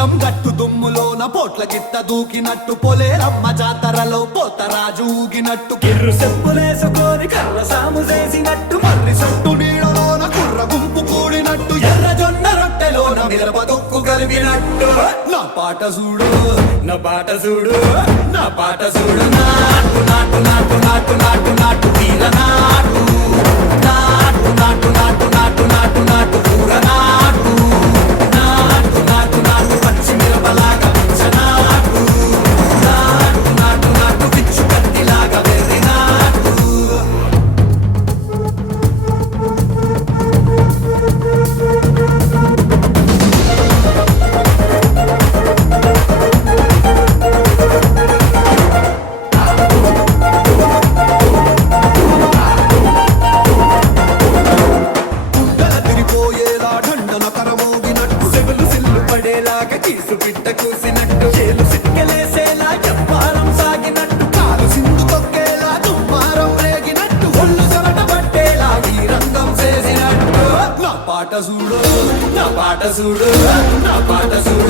పొలం గట్టు దుమ్ములోన పోట్ల గిట్ట దూకినట్టు పొలేరమ్మ జాతరలో పోతరాజు ఊగినట్టు కిర్రు చెప్పులేసుకొని కర్ర సాము చేసినట్టు మర్రి సొట్టు నీడలోన కుర్ర గుంపు కూడినట్టు ఎర్ర జొన్న రొట్టెలోన మిరప దొక్కు కలిపినట్టు నా పాట చూడు నా పాట చూడు నా పాట చూడు నాటు నాటు నాటు నాటు నాటు నాటు తీర నాటు నాటు నాటు నాటు నాటు నాటు నాటు కూర నాటు నాటు నాటు నాటు పచ్చి మిరపలాగా పిచ్చనాటు నాటు నాటు నాటు పిచ్చు కత్తిలాగా వెర్రి నాటు కీసు పిట్ట కూసినట్టు చేలు సిక్కలేసేలా చెప్పారం సాగినట్టు కాలు సింధు తొక్కేలా దుమ్మారం రేగినట్టు ఒళ్ళు చెమట పట్టేలా ఈ రంగం చేసినట్టు నా పాట చూడు నా పాట చూడు నా పాట చూడు